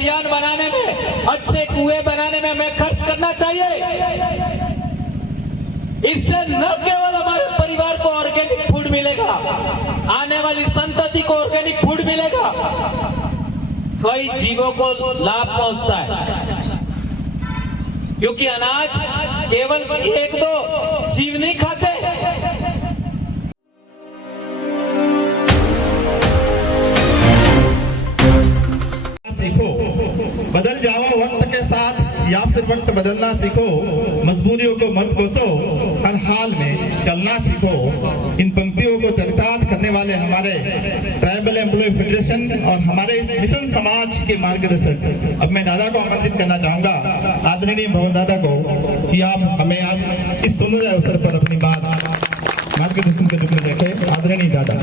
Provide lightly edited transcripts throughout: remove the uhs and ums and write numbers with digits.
खलियान बनाने में, अच्छे कुएं बनाने में हमें खर्च करना चाहिए। इससे न केवल हमारे परिवार को ऑर्गेनिक फूड मिलेगा, आने वाली संतति को ऑर्गेनिक फूड मिलेगा, कई जीवों को लाभ पहुंचता है। क्योंकि अनाज केवल एक दो जीव नहीं खाते। सीखो, बदल जाओ वक्त के साथ या फिर वक्त बदलना सीखो, मजबूरियों को मत कोसो, हर हाल में चलना सीखो। इन पंक्तियों को चरितार्थ करने वाले हमारे ट्राइबल एम्प्लॉय फेडरेशन और हमारे इस मिशन समाज के मार्गदर्शक, अब मैं दादा को आमंत्रित करना चाहूंगा, आदरणीय भवन दादा को, कि आप हमें आज इस सुंदर अवसर पर अपनी बात मार्गदर्शन के रूप में रखें। आदरणीय दादा।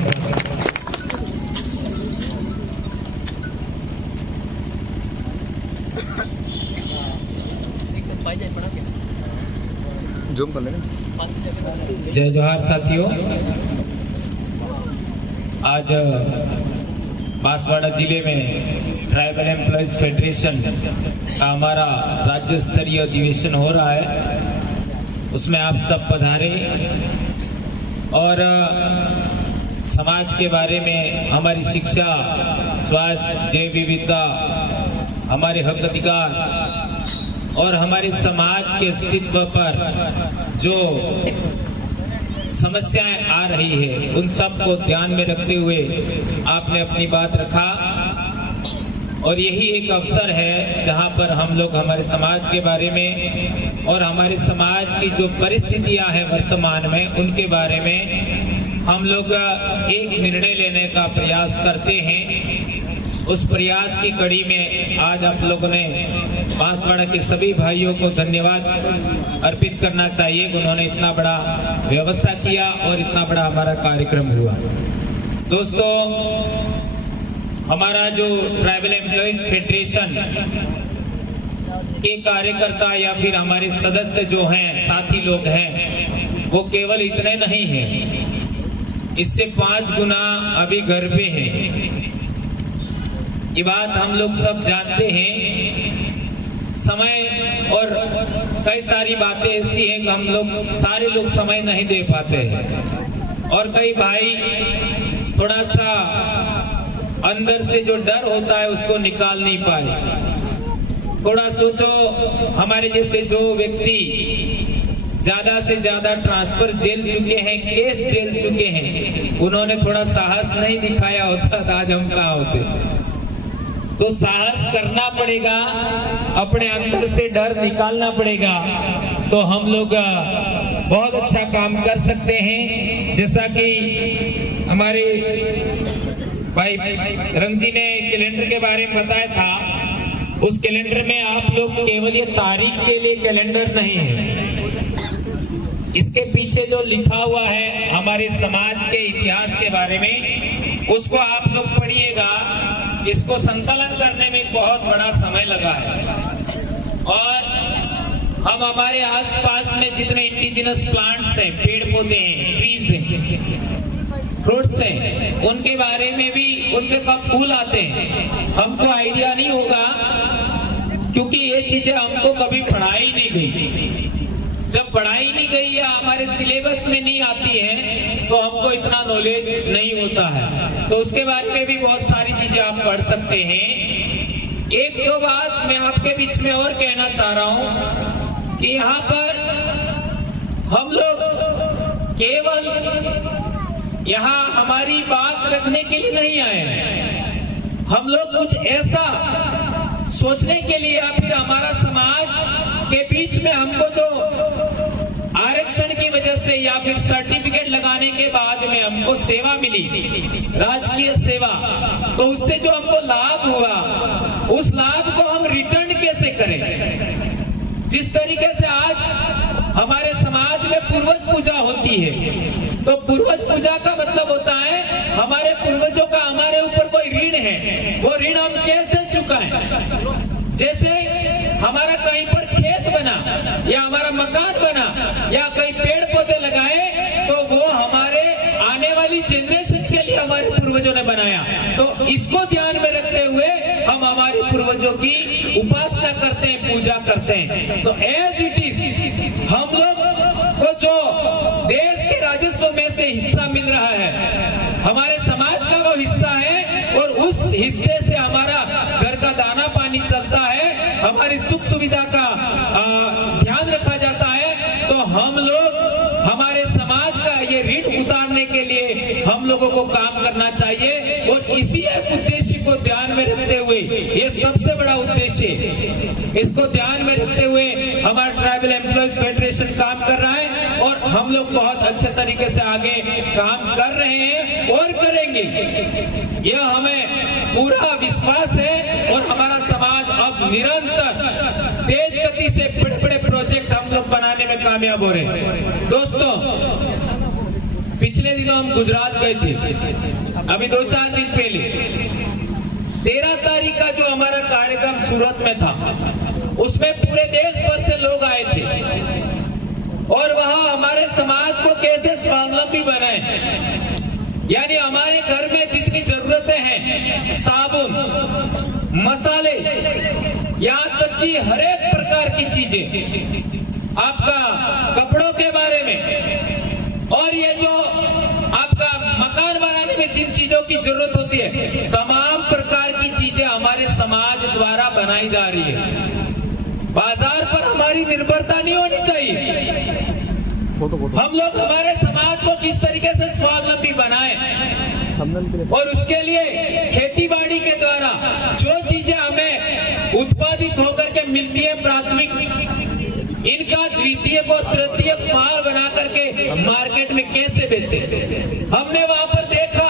जूम कर लेंगे। जय जोहार साथियों, आज बांसवाड़ा जिले में ट्राइबल एम्प्लॉयज फेडरेशन का हमारा राज्य स्तरीय अधिवेशन हो रहा है। उसमें आप सब पधारे और समाज के बारे में, हमारी शिक्षा, स्वास्थ्य, जैव विविधता, हमारे हक अधिकार और हमारे समाज के अस्तित्व पर जो समस्याएं आ रही है, उन सब को ध्यान में रखते हुए आपने अपनी बात रखा। और यही एक अवसर है जहां पर हम लोग हमारे समाज के बारे में और हमारे समाज की जो परिस्थितियां हैं वर्तमान में, उनके बारे में हम लोग एक निर्णय लेने का प्रयास करते हैं। उस प्रयास की कड़ी में आज आप लोगों ने बांसवाड़ा के सभी भाइयों को धन्यवाद अर्पित करना चाहिए कि उन्होंने इतना बड़ा व्यवस्था किया और इतना बड़ा हमारा कार्यक्रम हुआ। दोस्तों, हमारा जो ट्राइबल एम्प्लॉयज फेडरेशन के कार्यकर्ता या फिर हमारे सदस्य जो हैं, साथी लोग हैं, वो केवल इतने नहीं हैं, इससे 5 गुना अभी घर पे हैं। ये बात हम लोग सब जानते हैं। समय और कई सारी बातें ऐसी हैं कि हम लोग सारे लोग समय नहीं दे पाते हैं, और कई भाई थोड़ा सा अंदर से जो डर होता है उसको निकाल नहीं पाए। थोड़ा सोचो, हमारे जैसे जो व्यक्ति ज्यादा से ज्यादा ट्रांसफर झेल चुके हैं, केस झेल चुके हैं, उन्होंने थोड़ा साहस नहीं दिखाया होता तो आज हम कहाँ होते। तो साहस करना पड़ेगा, अपने अंदर से डर निकालना पड़ेगा, तो हम लोग बहुत अच्छा काम कर सकते हैं। जैसा कि हमारे भाई रंग जी ने कैलेंडर के बारे में बताया था, उस कैलेंडर में आप लोग केवल ये तारीख के लिए कैलेंडर नहीं है, इसके पीछे जो लिखा हुआ है हमारे समाज के इतिहास के बारे में, उसको आप लोग पढ़िएगा। इसको संकलन करने में बहुत बड़ा समय लगा है, और हम हमारे आसपास में जितने इंडिजिनस प्लांट्स हैं, पेड़ पौधे हैं, ट्रीज हैं, फ्रूट्स हैं, उनके बारे में भी, उनके कब फूल आते हैं हमको आइडिया नहीं होगा, क्योंकि ये चीजें हमको कभी पढ़ाई नहीं गई। जब पढ़ाई नहीं गई या हमारे सिलेबस में नहीं आती है तो हमको इतना नॉलेज नहीं होता है। तो उसके बारे में भी बहुत सारी चीजें आप पढ़ सकते हैं। एक जो बात मैं आपके बीच में और कहना चाह रहा हूं कि यहाँ पर हम लोग केवल यहाँ हमारी बात रखने के लिए नहीं आए हैं, हम लोग कुछ ऐसा सोचने के लिए, या फिर हमारा समाज के बीच में हमको जो आरक्षण की वजह से या फिर सर्टिफिकेट लगाने के बाद में हमको सेवा मिली, राजकीय सेवा, तो उससे जो हमको लाभ हुआ, उस लाभ को हम रिटर्न कैसे करें। जिस तरीके से आज हमारे समाज में पूर्वज पूजा होती है, तो पूर्वज पूजा का मतलब होता है हमारे पूर्वजों का हमारे ऊपर कोई ऋण है, वो ऋण हम कैसे चुकाएं। जैसे हमारा कहीं पर खेत बना या हमारा मकान बना या कहीं पेड़ पौधे लगाए, तो वो हमारे आने वाली जनरेशन के लिए हमारे पूर्वजों ने बनाया। तो इसको ध्यान में रखते हुए हम हमारी हमारे पूर्वजों की उपासना करते हैं, पूजा करते हैं। तो एज इट इज हम लोग को जो देश के राजस्व में से हिस्सा मिल रहा है, हमारे समाज का वो हिस्सा है, और उस हिस्से से हमारा घर का दाना पानी चलता है, हमारी सुख सुविधा का ध्यान रखा जाता है। तो हम लोग हमारे समाज का ये ऋण उतारने के लिए हम लोगों को काम करना चाहिए, और इसी एक उद्देश्य को ध्यान में रखते हुए, ये सबसे बड़ा उद्देश्य, इसको ध्यान में रखते हुए हमारा ट्राइबल एम्प्लॉयज फेडरेशन काम कर रहा है, और हम लोग बहुत अच्छे तरीके से आगे काम कर रहे हैं और करेंगे, यह हमें पूरा विश्वास है। और हमारा समाज अब निरंतर तेज गति से बड़े बड़े प्रोजेक्ट हम लोग बनाने में कामयाब हो रहे हैं। दोस्तों, पिछले दिनों हम गुजरात गए थे, अभी 2-4 दिन पहले 13 तारीख का जो हमारा कार्यक्रम सूरत में था, उसमें पूरे देश भर से लोग आए थे, और वहां हमारे समाज को कैसे स्वावलंबी बनाए, यानी हमारे घर में जितनी जरूरतें हैं, साबुन, मसाले, यहाँ तक कि हर एक प्रकार की चीजें, आपका कपड़ों के बारे में, और ये जो आपका मकान बनाने में जिन चीजों की जरूरत होती है, तमाम प्रकार की चीजें हमारे समाज द्वारा बनाई जा रही है। बाजार पर हमारी निर्भरता नहीं होनी चाहिए। हम लोग हमारे समाज को किस तरीके से स्वावलंबी बनाएं, और उसके लिए खेती बाड़ी के द्वारा जो चीजें हमें उत्पादित होकर के मिलती है प्राथमिक, इनका द्वितीयक और तृतीयक माल बना करके मार्केट में कैसे बेचे। हमने वहां पर देखा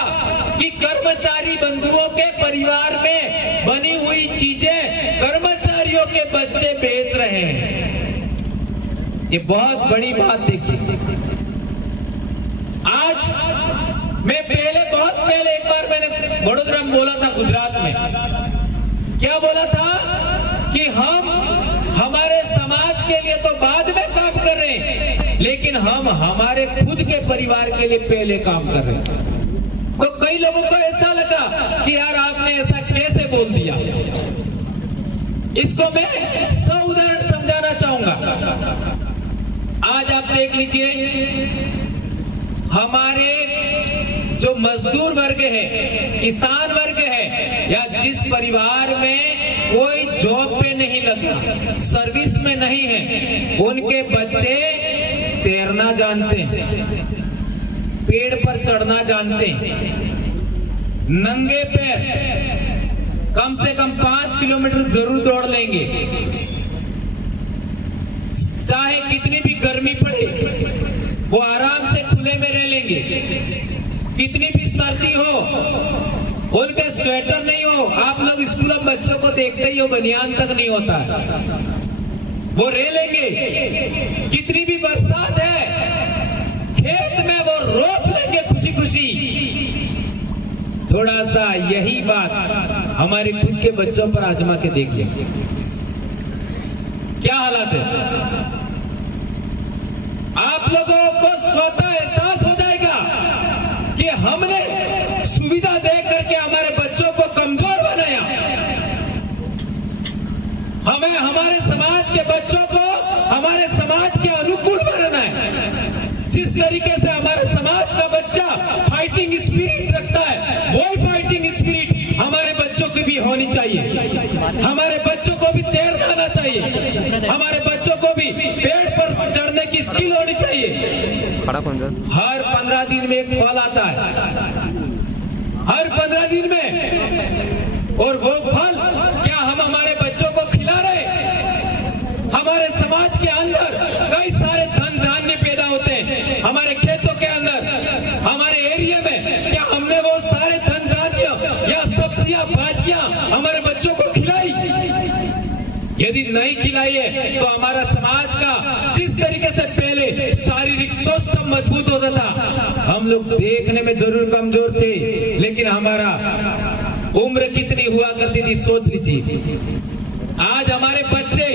कि कर्मचारी बंधुओं के परिवार में बनी हुई चीजें कर्मचारियों के बच्चे बेच रहे हैं। ये बहुत बड़ी बात देखी। आज मैं बहुत पहले एक बार मैंने वडोदरा में बोला था, गुजरात में क्या बोला था कि हम हमारे समाज के लिए तो बाद में काम कर रहे हैं, लेकिन हम हमारे खुद के परिवार के लिए पहले काम कर रहे हैं। तो कई लोगों को ऐसा लगा कि यार आपने ऐसा कैसे बोल दिया। इसको मैं 100 उदाहरण समझाना चाहूंगा। आज आप देख लीजिए, हमारे जो मजदूर वर्ग है, किसान वर्ग है, या जिस परिवार में कोई जॉब पे नहीं लगा, सर्विस में नहीं है, उनके बच्चे तैरना जानते हैं, पेड़ पर चढ़ना जानते हैं, नंगे पैर कम से कम 5 किलोमीटर जरूर दौड़ लेंगे, चाहे कितनी भी गर्मी पड़े वो आराम से खुले में रह लेंगे, कितनी भी सर्दी हो, उनके स्वेटर नहीं हो, आप लोग स्कूल में बच्चों को देखते ही हो, बनियान तक नहीं होता है, वो रह लेंगे। कितनी भी बरसात है, खेत में वो रोप लेंगे खुशी खुशी। थोड़ा सा यही बात हमारे खुद के बच्चों पर आजमा के देख लेंगे, क्या हालात है। आप लोगों को स्वतः एहसास हो जाएगा कि हमने सुविधा दे करके हमारे बच्चों को कमजोर बनाया। हमें हमारे समाज के बच्चों को हमारे समाज के अनुकूल बनाना है। जिस तरीके से हमारे समाज का बच्चा फाइटिंग स्पिरिट रखता है, वही फाइटिंग स्पिरिट हमारे बच्चों की भी होनी चाहिए। हमारे बच्चों को भी तैरना आना चाहिए, हमारे बच्चों को भी पेड़ पर चढ़ने की स्किल होनी चाहिए। हर 15 दिन में एक फल आता है, हर 15 दिन में, और वो फल क्या हम हमारे बच्चों को खिला रहे? हमारे समाज के अंदर कई सारे धन धान्य पैदा होते हैं, हमारे खेतों के अंदर, हमारे एरिया में, क्या हमने वो सारे धन धान्य या सब्जियां भाजियां हमारे बच्चों को खिलाई? यदि नहीं खिलाई है तो हमारा समाज का जिस तरीके से पहले शारीरिक स्वास्थ्य मजबूत होता था, हम लोग देखने में जरूर कमजोर थे, लेकिन हमारा उम्र कितनी हुआ करती थी सोच लीजिए। आज हमारे बच्चे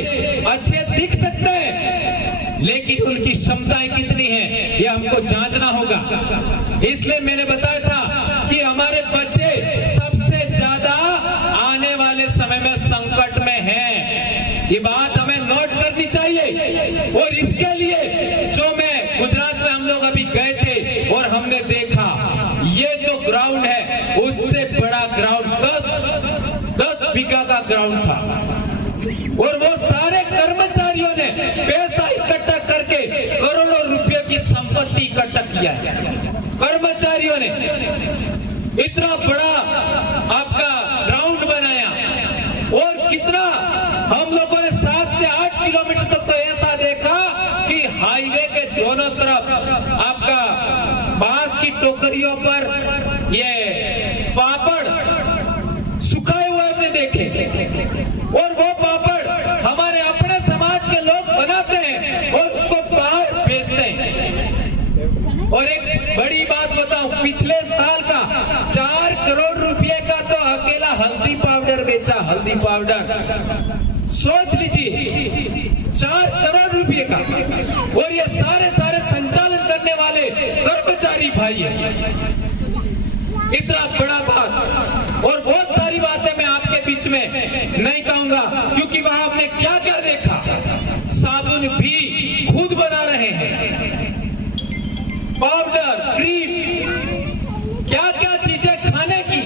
अच्छे दिख सकते हैं, लेकिन उनकी क्षमताएं कितनी हैं ये हमको जांचना होगा। इसलिए मैंने बताया था कि हमारे बच्चे सबसे ज्यादा आने वाले समय में ये बात हमें नोट करनी चाहिए। और इसके लिए जो मैं गुजरात में हम लोग अभी गए थे और हमने देखा, ये जो ग्राउंड है उससे बड़ा ग्राउंड 10 बीघा का ग्राउंड था और वो सारे कर्मचारियों ने पैसा इकट्ठा करके करोड़ों रुपए की संपत्ति इकट्ठा किया है। कर्मचारियों ने इतना बड़ा आपका ग्राउंड बनाया और कितना हम लोगों ने 7 से 8 किलोमीटर तक तो ऐसा देखा कि हाईवे के दोनों तरफ आपका बांस की टोकरियों पर ये पापड़ सुखाए हुए हमने देखे और वो पापड़ हमारे अपने समाज के लोग बनाते हैं और उसको बाहर बेचते हैं। और एक बड़ी बात बताऊं, पिछले साल का 4 करोड़ रुपए का तो अकेला हल्दी पाउडर बेचा। हल्दी पाउडर सोच लीजिए, 4 करोड़ रुपए का। और ये सारे संचालन करने वाले कर्मचारी भाई है। इतना बड़ा बात और बहुत सारी बातें मैं आपके बीच में नहीं कहूंगा, क्योंकि वहां हमने क्या क्या देखा। साबुन भी खुद बना रहे हैं, पाउडर, क्रीम, क्या क्या चीजें खाने की।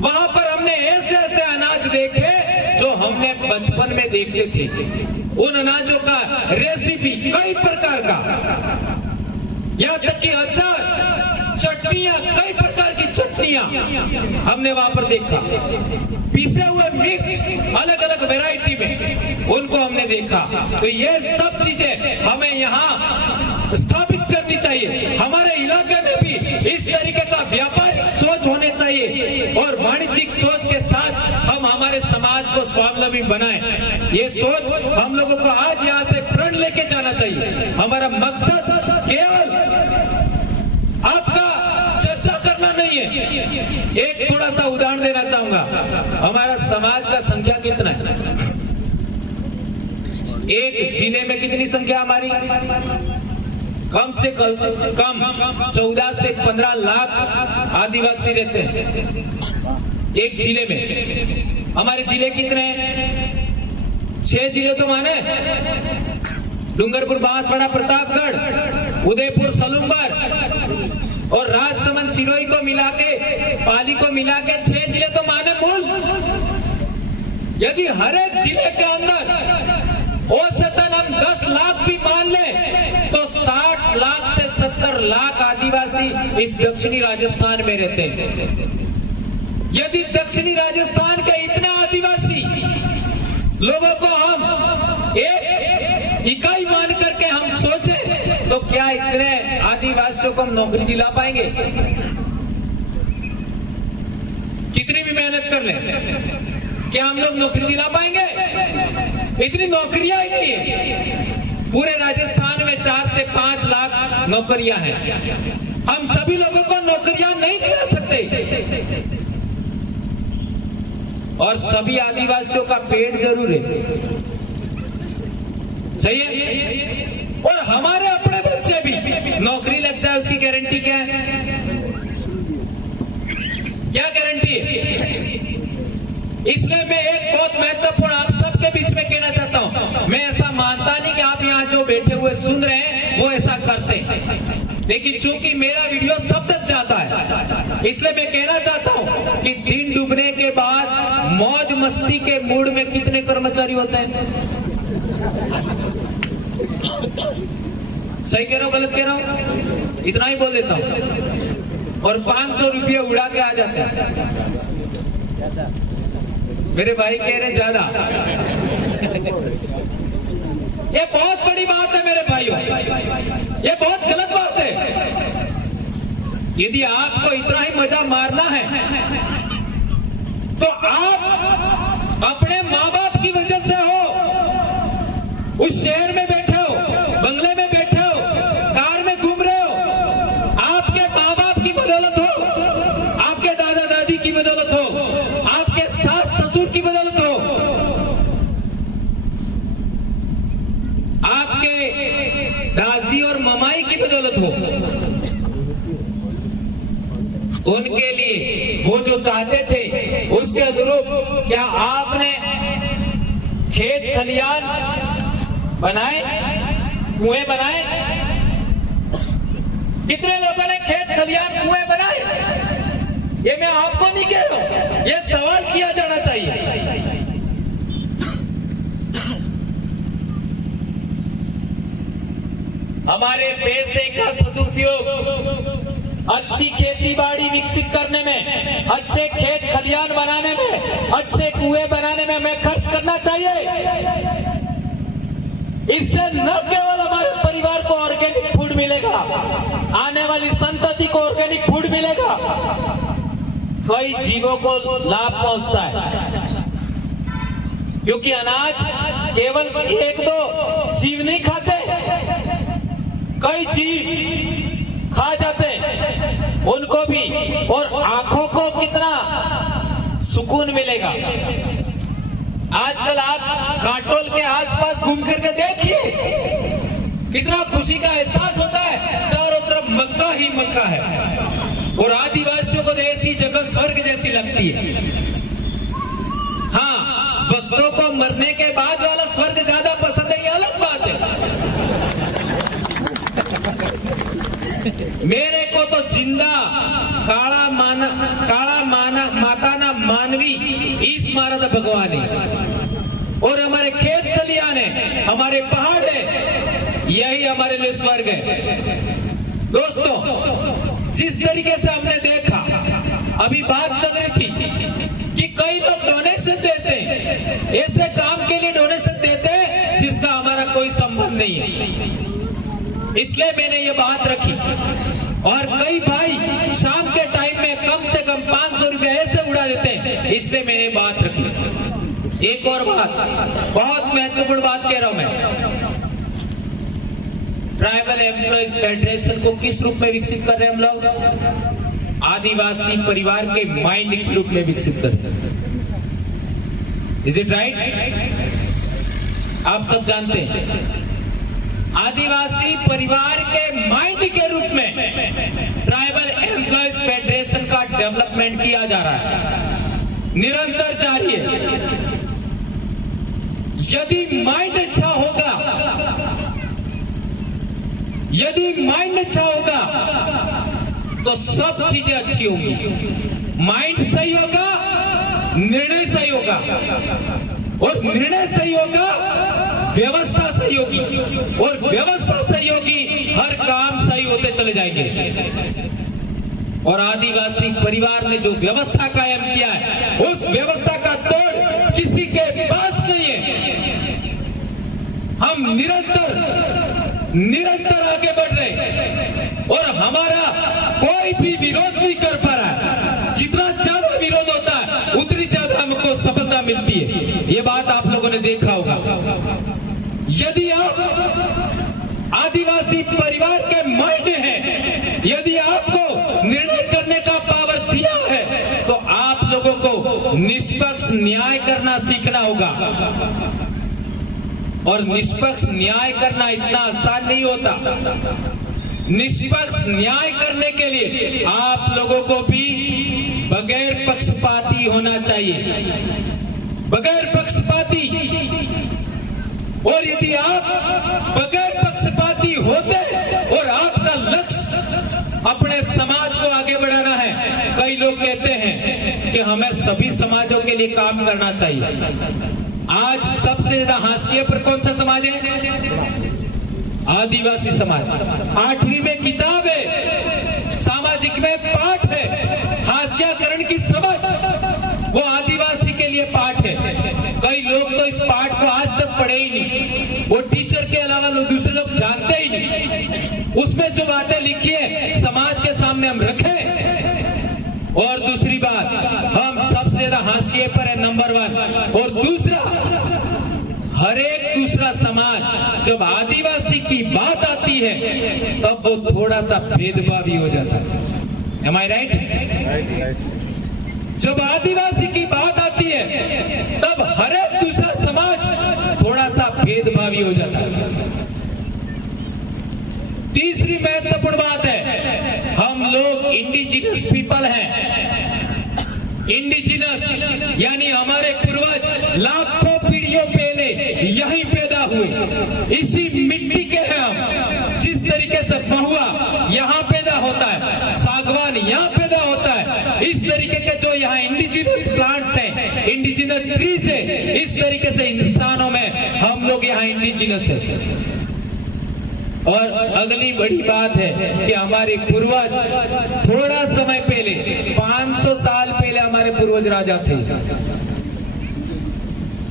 वहां पर हमने ऐसे अनाज देखे जो हमने बचपन में देखते थे। उन अनाजों का रेसिपी कई प्रकार का, यहाँ तक कि अचार, चटनियां, कई प्रकार की चटनियां हमने वहां पर देखा। पीसे हुए मिर्च अलग अलग वैरायटी में, उनको हमने देखा। तो ये सब चीजें हमें यहाँ स्थापित करनी चाहिए। हमारे इलाके में भी इस तरीके का व्यापारिक सोच होने चाहिए और वाणिज्यिक सोच के साथ हम हमारे समाज को स्वावलंबी बनाएं। ये सोच हम लोगों को आज यहाँ से प्रण लेके जाना चाहिए। हमारा मकसद केवल आपका चर्चा करना नहीं है। एक थोड़ा सा उदाहरण देना चाहूंगा। हमारा समाज का संख्या कितना है? एक जिले में कितनी संख्या हमारी? कम से कम 14 से 15 लाख आदिवासी रहते हैं एक जिले में। हमारे जिले कितने हैं? 6 जिले तो माने, डूंगरपुर, बांसवाड़ा, प्रतापगढ़, उदयपुर, सलूंबर और राजसमंद, सिरोही को मिला के, पाली को मिला के 6 जिले तो माने मूल। यदि हर एक जिले के अंदर औसतन हम 10 लाख भी मान ले तो 60 लाख से 70 लाख आदिवासी इस दक्षिणी राजस्थान में रहते हैं। यदि दक्षिणी राजस्थान के इतने आदिवासी लोगों को हम एक इकाई मान करके हम सोचें तो क्या इतने आदिवासियों को हम नौकरी दिला पाएंगे? कितनी भी मेहनत कर लें, क्या हम लोग नौकरी दिला पाएंगे? इतनी नौकरियां ही नहीं है। पूरे राजस्थान में 4 से 5 लाख नौकरियां हैं। हम सभी लोगों को नौकरियां नहीं दिला सकते और सभी आदिवासियों का पेट जरूर है, सही है। और हमारे अपने बच्चे भी नौकरी लग जाए उसकी गारंटी क्या है? क्या गारंटी है? इसलिए मैं एक बहुत महत्वपूर्ण आप सबके बीच में कहना चाहता हूं। मैं ऐसा मानता नहीं कि आप यहाँ जो बैठे हुए सुन रहे हैं वो ऐसा करते हैं, लेकिन चूंकि मेरा वीडियो सब तक जाता है इसलिए मैं कहना चाहता हूं कि दिन डूबने के बाद मौज मस्ती के मूड में कितने कर्मचारी होते हैं? सही कह रहा हूं, गलत कह रहा हूं? इतना ही बोल देता हूं। और 500 रुपये उड़ा के आ जाते हैं। मेरे भाई कह रहे ज्यादा। ये बहुत बड़ी बात है मेरे भाइयों, ये बहुत गलत बात है। यदि आपको इतना ही मजा मारना है तो आप अपने माँ बाप की वजह से हो, उस शहर में बैठे हो, बंगले में बैठे हो, कार में घूम रहे हो, आपके माँ बाप की बदौलत हो, आपके दादा दादी की बदौलत हो, आपके सास ससुर की बदौलत हो, आपके दादी और ममाई की बदौलत हो। उनके लिए वो जो चाहते थे उसके अनुरूप क्या आपने खेत खलियान बनाए, कुएं बनाए। कितने लोगों ने खेत खलियान कुएं बनाए? ये मैं आपको नहीं कह रहा हूं, ये सवाल किया जाना चाहिए। हमारे पैसे का सदुपयोग अच्छी खेती बाड़ी विकसित करने में, अच्छे खेत खलियान बनाने में, अच्छे कुएं बनाने में हमें खर्च करना चाहिए। इससे न केवल हमारे परिवार को ऑर्गेनिक फूड मिलेगा, आने वाली संतति को ऑर्गेनिक फूड मिलेगा, कई जीवों को लाभ पहुंचता है। क्योंकि अनाज केवल एक दो जीव नहीं खाते, कई जीव खा जाते हैं, उनको भी, और आंखों को कितना सुकून मिलेगा। आजकल आप कांटोल के आसपास घूम करके देखिए, कितना खुशी का एहसास होता है। चारों तरफ मक्का ही मक्का है, और आदिवासियों को तो ऐसी जगह स्वर्ग जैसी लगती है। हाँ, बकरों को मरने के बाद वाला स्वर्ग ज्यादा पसंद है, ये अलग बात है। मेरे को तो जिंदा काला माता ना मानवी इस मारा था भगवान ने, और हमारे खेत खलियान है, हमारे पहाड़ है, यही हमारे लिए स्वर्ग है। दोस्तों, जिस तरीके से हमने देखा, अभी बात चल रही थी कि कई लोग डोनेशन देते हैं, ऐसे काम के लिए डोनेशन देते हैं जिसका हमारा कोई संबंध नहीं है। इसलिए मैंने ये बात रखी, और कई भाई शाम के टाइम में कम से कम 500 रुपए ऐसे उड़ा देते हैं, इसलिए मैंने बात रखी। एक और बात, बहुत महत्वपूर्ण बात कह रहा हूं मैं। ट्राइबल एम्प्लॉयज फेडरेशन को किस रूप में विकसित कर रहे हैं हम लोग? आदिवासी परिवार के माइंड के रूप में विकसित कर रहे हैं। Is it right? आप सब जानते हैं, आदिवासी परिवार के माइंड के रूप में ट्राइबल एम्प्लॉयज फेडरेशन का डेवलपमेंट किया जा रहा है, निरंतर जारी है। यदि माइंड अच्छा होगा, यदि माइंड अच्छा होगा तो सब चीजें अच्छी होंगी। माइंड सही होगा, निर्णय सही होगा, और निर्णय सही होगा, व्यवस्था सही होगी, और व्यवस्था सही होगी, हर काम सही होते चले जाएंगे। और आदिवासी परिवार ने जो व्यवस्था कायम किया है, उस व्यवस्था का तोड़ किसी के पास नहीं है। हम निरंतर आगे बढ़ रहे हैं, और हमारा कोई भी विरोध नहीं कर पा रहा है। जितना ज्यादा विरोध होता है, उतनी ज्यादा हमको सफलता मिलती है। ये बात आप लोगों ने देखा होगा। यदि आप आदिवासी परिवार के माइंड हैं, यदि आपको निर्णय करने का पावर दिया है, तो आप लोगों को निष्पक्ष न्याय करना सीखना होगा। और निष्पक्ष न्याय करना इतना आसान नहीं होता। निष्पक्ष न्याय करने के लिए आप लोगों को भी बगैर पक्षपाती होना चाहिए, बगैर पक्षपाती। और यदि आप बगैर पक्षपाती होते और आपका लक्ष्य अपने समाज को आगे बढ़ाना है, कई लोग कहते हैं कि हमें सभी समाजों के लिए काम करना चाहिए। आज सबसे ज्यादा हाशिए पर कौन सा समाज है? आदिवासी समाज। 8वीं में किताब है, सामाजिक में पाठ है, हाशियाकरण की समझ, वो आदिवासी के लिए पाठ है। कई लोग तो इस पाठ को आज तक पढ़े ही नहीं, वो टीचर के अलावा लोग दूसरे लोग जानते ही नहीं। उसमें जो बातें लिखी है समाज के सामने हम रखें। और दूसरी बात, हम सबसे ज्यादा हाशिए पर है, नंबर 1। और दूसरा, हर एक दूसरा समाज जब आदिवासी की बात आती है तब वो थोड़ा सा भेदभावी हो जाता है। Am I right? जब आदिवासी की बात आती है तब हर एक दूसरा समाज थोड़ा सा भेदभावी हो जाता है। तीसरी महत्वपूर्ण बात है, हम लोग इंडिजिनस पीपल हैं। इंडिजिनस यानी हमारे पूर्वज लाखों पीढ़ियों पहले यहीं पैदा हुए, इसी मिट्टी के हैं हम। जिस तरीके से महुआ यहाँ पैदा होता है, सागवान यहाँ पैदा होता है, इस तरीके के जो यहाँ इंडिजिनस प्लांट्स हैं, इंडिजिनस ट्रीज है, इस तरीके से इंसानों में हम लोग यहाँ इंडिजिनस है। और अगली बड़ी बात है कि हमारे पूर्वज थोड़ा समय पहले, 500 साल पहले हमारे पूर्वज राजा थे।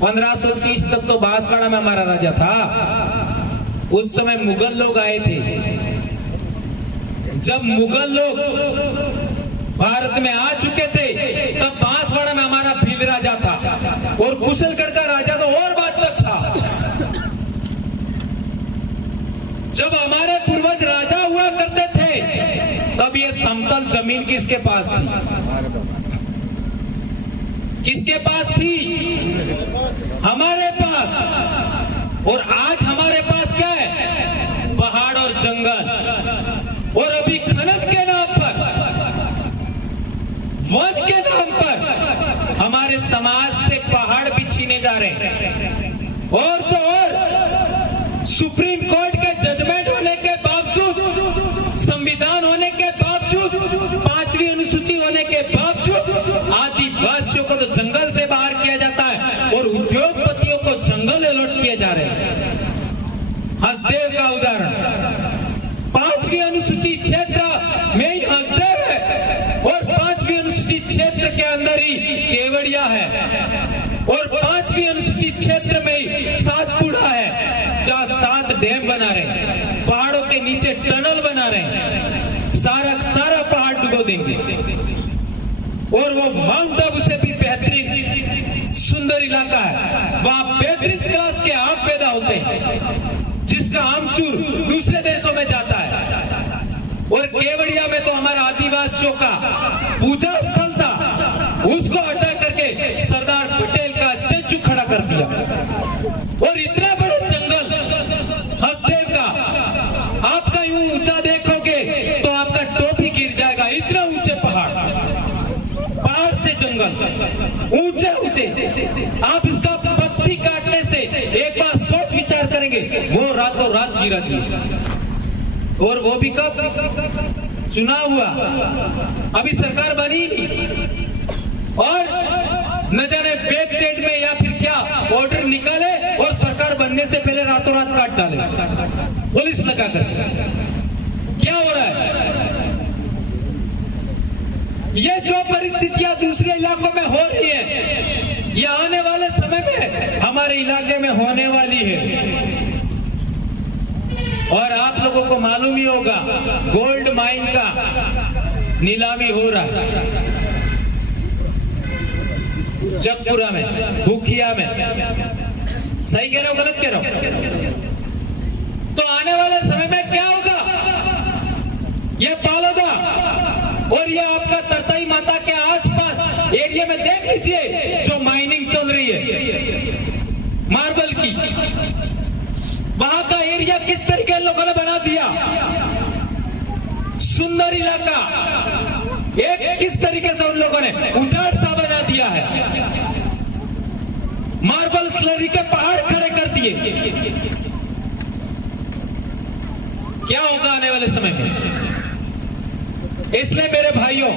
1530 तक तो बांसवाड़ा में हमारा राजा था। उस समय मुगल लोग आए थे। जब मुगल लोग भारत में आ चुके थे, तब बांसवाड़ा में हमारा भील राजा था, और कुशलगढ़ का राजा तो और बात तक था। जब हमारे पूर्वज राजा हुआ करते थे, तब ये समतल जमीन किसके पास थी? किसके पास थी? हमारे पास। और आज हमारे पास क्या है? पहाड़ और जंगल। और अभी खनन के नाम पर, वन के नाम पर हमारे समाज से पहाड़ भी छीने जा रहे हैं। और तो और सुप्रीम कोर्ट के जजमेंट होने के बावजूद, संविधान होने के बावजूद, 5वीं अनुसूची होने के बावजूद आदिवासियों को तो जंगल से बाहर किया जाता है, और उद्योगपतियों को जंगल अलॉट किए जा रहे हैं। हसदेव का उदाहरण, 5वीं अनुसूची क्षेत्र में ही हसदेव है, और 5वीं अनुसूची क्षेत्र के अंदर ही केवड़िया है, और 5वीं अनुसूची क्षेत्र में ही सातपुड़ा है, जहां 7 डैम बना रहे हैं, पहाड़ों के नीचे टनल बना रहे हैं, सारा पहाड़ डुबो देंगे। और वो माउंट आबू से भी बेहतरीन सुंदर इलाका है, वहां बेहतरीन क्लास के आम पैदा होते हैं, जिसका आमचूर दूसरे देशों में जाता है। और केवड़िया में तो हमारा आदिवासियों का पूजा स्थल था, उसको हटा करके सरदार पटेल का स्टेचू खड़ा कर दिया। और इतना बड़ा जंगल हसदेव का, आपका यूं ऊंचा देखोगे तो आपका टोपी गिर जाएगा, इतना ऊंचे पहाड़ से जंगल, ऊंचे ऊंचे। आप इसका पत्ती काटने से एक बार सोच विचार करेंगे, वो रातों रात गिरा दिए। और वो भी कब? चुनाव हुआ, अभी सरकार बनी नहीं, और न जाने बैक डेट में या फिर क्या ऑर्डर निकाले और सरकार बनने से पहले रातों रात काट डाले, पुलिस लगा कर। क्या हो रहा है? ये जो परिस्थितियां दूसरे इलाकों में हो रही है, ये आने वाले समय में हमारे इलाके में होने वाली है। और आप लोगों को मालूम ही होगा, गोल्ड माइन का नीलामी हो रहा है जगपुरा में, भूखिया में। सही कह रहे हो, गलत कह रहे हो? तो आने वाले समय में क्या होगा? ये पालोदा और ये आपका तरताई माता के आसपास एरिया में देख लीजिए, जो माइनिंग चल रही है मार्बल की, वहां का एरिया किस तरीके लोगों ने बना दिया। सुंदर इलाका एक किस तरीके से उन लोगों ने उजाड़ सा बना दिया है, मार्बल स्लरी के पहाड़ खड़े कर दिए। क्या होगा आने वाले समय में? इसलिए मेरे भाइयों,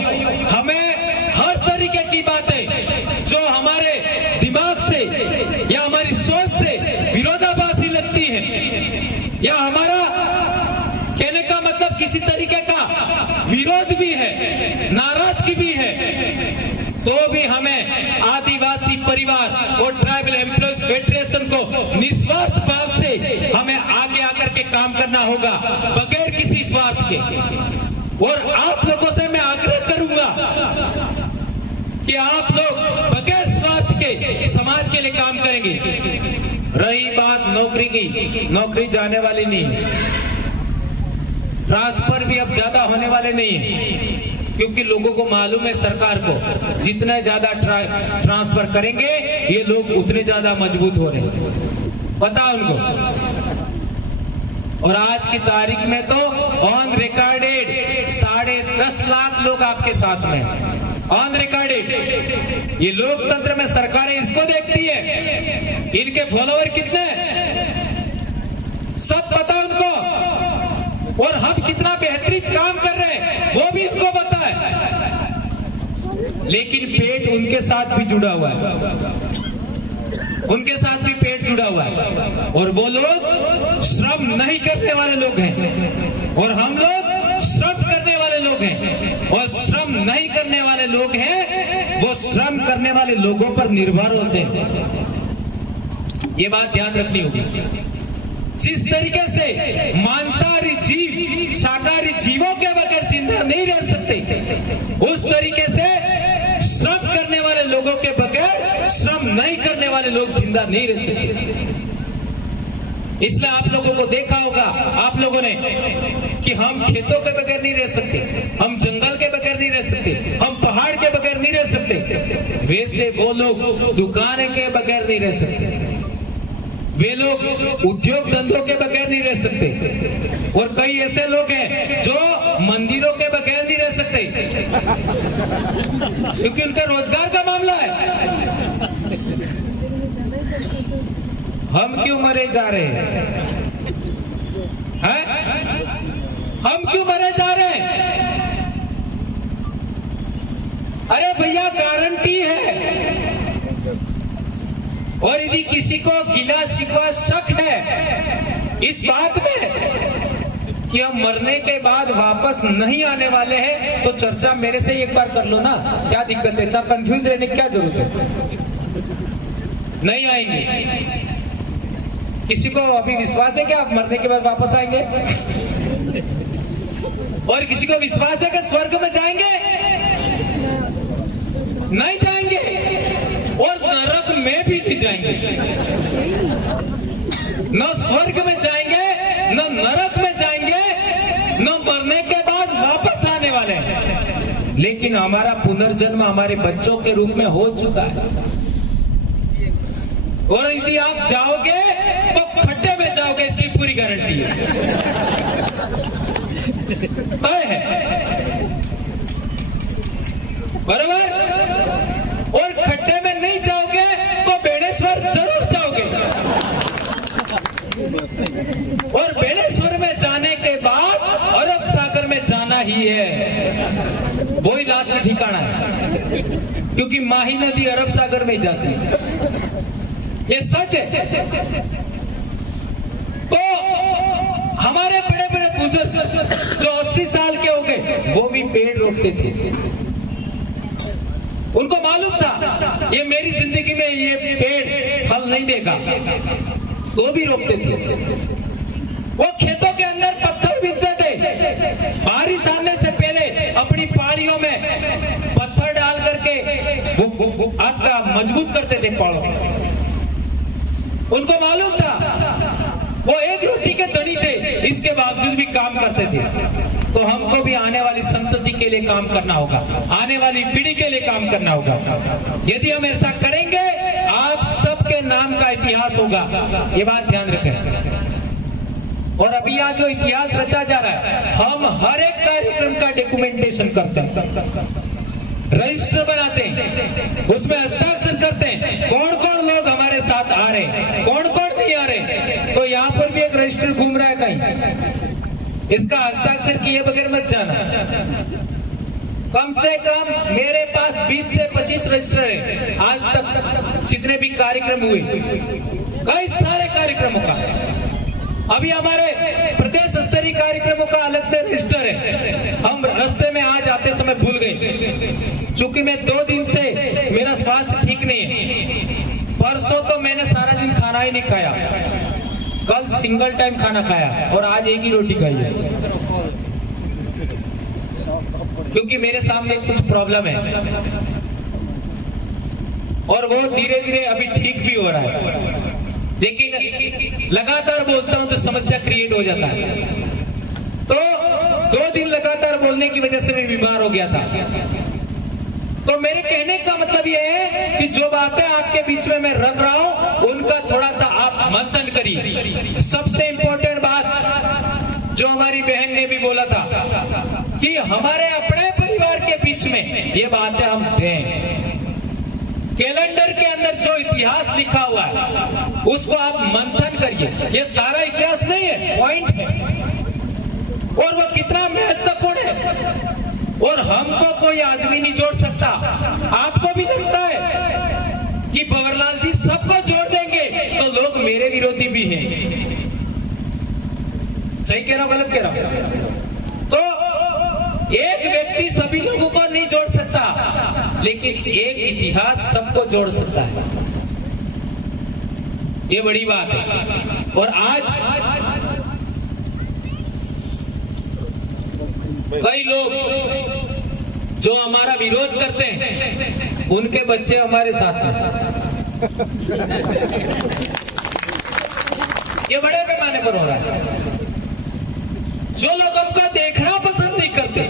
हमें हर तरीके की बातें जो हमारे दिमाग से या हमारी सोच से विरोधाभासी लगती है, या हमारा कहने का मतलब किसी तरीके का विरोध भी है, नाराजगी भी है, तो भी हमें आदिवासी परिवार और ट्राइबल एम्प्लॉयज फेडरेशन को निस्वार्थ भाव से हमें आगे आकर के काम करना होगा, बगैर किसी स्वार्थ के। और आप लोगों से मैं आग्रह करूंगा कि आप लोग बगैर स्वार्थ के समाज के लिए काम करेंगे। रही बात नौकरी की, नौकरी जाने वाली नहीं है, ट्रांसफर भी अब ज्यादा होने वाले नहीं है, क्योंकि लोगों को मालूम है, सरकार को जितना ज्यादा ट्रांसफर करेंगे ये लोग उतने ज्यादा मजबूत हो रहे हैं, पता उनको। और आज की तारीख में तो ऑन रिकॉर्डेड 10.5 लाख लोग आपके साथ में, ऑन रिकॉर्डेड। ये लोकतंत्र में सरकारें इसको देखती है, इनके फॉलोअर कितने सब पता उनको, और हम कितना बेहतरीन काम कर रहे हैं वो भी इनको पता है। लेकिन पेट उनके साथ भी जुड़ा हुआ है, उनके साथ भी पेट जुड़ा हुआ है, और वो लोग श्रम नहीं करने वाले लोग हैं और हम लोग श्रम करने वाले लोग हैं। और श्रम नहीं करने वाले लोग हैं वो श्रम करने वाले लोगों पर निर्भर होते हैं। ये बात ध्यान रखनी होगी। जिस तरीके से मांसाहारी जीव शाकाहारी जीवों के बगैर जिंदा नहीं रह सकते, उस तरीके से श्रम करने वाले लोगों के बगैर श्रम नहीं करने वाले लोग जिंदा नहीं रह सकते। इसलिए आप लोगों को देखा होगा आप लोगों ने कि हम खेतों के बगैर नहीं रह सकते, हम जंगल के बगैर नहीं रह सकते, हम पहाड़ के बगैर नहीं रह सकते। वैसे वो लोग दुकान के बगैर नहीं रह सकते, वे लोग उद्योग धंधों के बगैर नहीं रह सकते, और कई ऐसे लोग हैं जो मंदिरों के बगैर नहीं रह सकते क्योंकि उनका रोजगार का मामला है। हम क्यों मरे जा रहे हैं? हम क्यों मरे जा रहे हैं? अरे भैया गारंटी है, और यदि किसी को गिला शिकवा शक है इस बात में कि हम मरने के बाद वापस नहीं आने वाले हैं, तो चर्चा मेरे से एक बार कर लो ना, क्या दिक्कत है? इतना कंफ्यूज रहने की क्या जरूरत है? नहीं आएंगे। किसी को अभी विश्वास है कि आप मरने के बाद वापस आएंगे? और किसी को विश्वास है कि स्वर्ग में जाएंगे? नहीं जाएंगे, और नरक में भी नहीं जाएंगे। न स्वर्ग में जाएंगे, न नरक में जाएंगे, न मरने के बाद वापस आने वाले हैं। लेकिन हमारा पुनर्जन्म हमारे बच्चों के रूप में हो चुका है, और यदि आप जाओगे तो खड्डे में जाओगे, इसकी पूरी गारंटी है बराबर। और खड्डे में नहीं जाओगे तो बेड़ेश्वर जरूर जाओगे, और बेड़ेश्वर में जाने के बाद अरब सागर में जाना ही है, वही लास्ट ठिकाना है, क्योंकि माही नदी अरब सागर में ही जाती है। ये सच है। तो हमारे बड़े बड़े बुजुर्ग जो 80 साल के हो गए वो भी पेड़ रोकते थे, उनको मालूम था ये मेरी जिंदगी में ये पेड़ फल नहीं देगा, तो भी रोकते थे। वो खेतों के अंदर पत्थर बीनते थे, बारिश आने से पहले अपनी पहाड़ियों में पत्थर डाल करके वो आपका मजबूत करते थे पहाड़ों। उनको मालूम था वो एक रोटी के धनी थे, इसके बावजूद भी काम करते थे। तो हमको भी आने वाली संतति के लिए काम करना होगा, आने वाली पीढ़ी के लिए काम करना होगा। यदि हम ऐसा करेंगे आप सबके नाम का इतिहास होगा, ये बात ध्यान रखें। और अभी यहाँ जो इतिहास रचा जा रहा है, हम हर एक कार्यक्रम का डॉक्यूमेंटेशन करते हैं, रजिस्टर बनाते हैं, उसमें हस्ताक्षर करते हैं, कौन कौन लोग हमारे साथ आ रहे हैं, कौन कौन नहीं आ रहे। तो यहाँ पर भी एक रजिस्टर घूम रहा है कहीं, इसका हस्ताक्षर किए बगैर मत जाना। कम से कम मेरे पास 20 से 25 रजिस्टर है, आज तक जितने भी कार्यक्रम हुए, कई सारे कार्यक्रमों का। अभी हमारे प्रदेश स्तरीय कार्यक्रमों का अलग से रजिस्टर है, हम रास्ते में आज आते समय भूल गए, क्योंकि मैं 2 दिन से मेरा स्वास्थ्य ठीक नहीं है। परसों तो मैंने सारा दिन खाना ही नहीं खाया, कल सिंगल टाइम खाना खाया, और आज एक ही रोटी खाई है, क्योंकि मेरे सामने कुछ प्रॉब्लम है, और वो धीरे धीरे अभी ठीक भी हो रहा है। लेकिन लगातार बोलता हूं तो समस्या क्रिएट हो जाता है। तो 2 दिन लगातार बोलने की वजह से मैं बीमार हो गया था। तो मेरे कहने का मतलब यह है कि जो बातें आपके बीच में मैं रख रहा हूं उनका थोड़ा सा आप मंथन करिए। सबसे इंपॉर्टेंट बात जो हमारी बहन ने भी बोला था कि हमारे अपने परिवार के बीच में ये बातें हम दें। कैलेंडर के अंदर जो इतिहास लिखा हुआ है उसको आप मंथन करिए। ये सारा इतिहास नहीं है, पॉइंट है, और वो कितना महत्वपूर्ण है, और हमको कोई आदमी नहीं जोड़ सकता। आपको भी लगता है कि भंवरलाल जी सबको जोड़ देंगे, तो लोग मेरे विरोधी भी हैं। सही कह रहा हूं, गलत कह रहा हूं? तो एक व्यक्ति सभी लोगों को नहीं जोड़ सकता, लेकिन एक इतिहास सबको जोड़ सकता है। ये बड़ी बात है। और आज कई लोग जो हमारा विरोध करते हैं, उनके बच्चे हमारे साथ हैं। ये बड़े पैमाने पर हो रहा है। जो लोग हमको देखना पसंद नहीं करते,